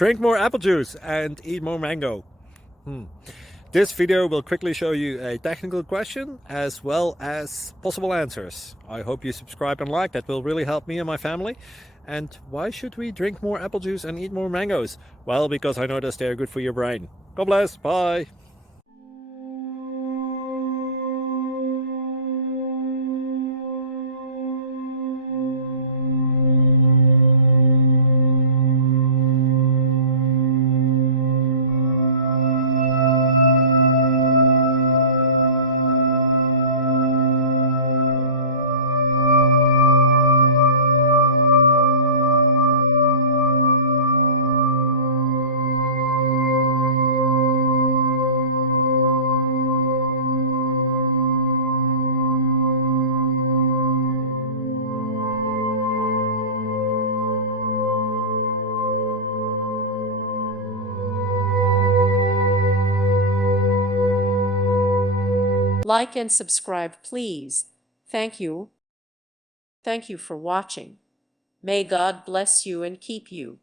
Drink more apple juice and eat more mango. This video will quickly show you a technical question as well as possible answers. I hope you subscribe and like, that will really help me and my family. And why should we drink more apple juice and eat more mangoes? Well, because I noticed they're good for your brain. God bless, bye! Like and subscribe, please. Thank you. Thank you for watching. May God bless you and keep you.